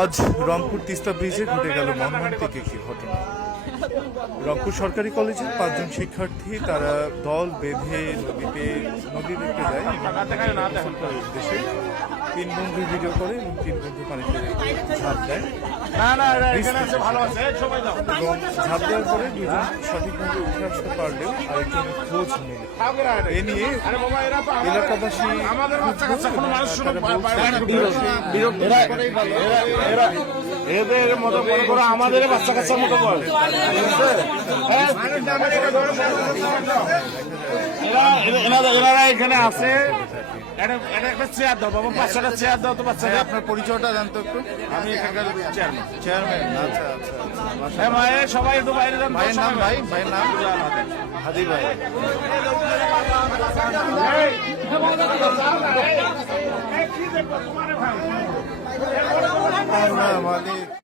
আজ রংপুর তিস্তা ব্রিজে ঘটে গেল মর্মান্তিক একটি ঘটনা। রংপুর সরকারি কলেজের 5 জন শিক্ষার্থী তারা দল বেঁধে নদী দেখতে যায় উদ্দেশ্যে 3 বন্ধু ভিডিও করে এবং 3 বন্ধু পানিতে ঝাঁপ দেয়। এবং ঝাঁপ দেওয়ার পরে 2 জন সঠিকভাবে উঠে আসতে পারলেও আরেকজনের খোঁজ নেই। এ নিয়ে এলাকাবাসী এদের মতো বড় আমাদের বাচ্চা কাচ্চার মতো বল এনারা এখানে আছে। একটা চেয়ার দাও বাবা, 5টা চেয়ার দাও তো বাচ্চাদের। আপনার পরিচয়টা জানতো একটু? আমি এখানকার চেয়ারম্যান। আচ্ছা আচ্ছা। মায়ের সবাই একটু বাইরে যান। ভাইয়ের নাম? ভাইয়ের নাম হাদি ভাই। মালিক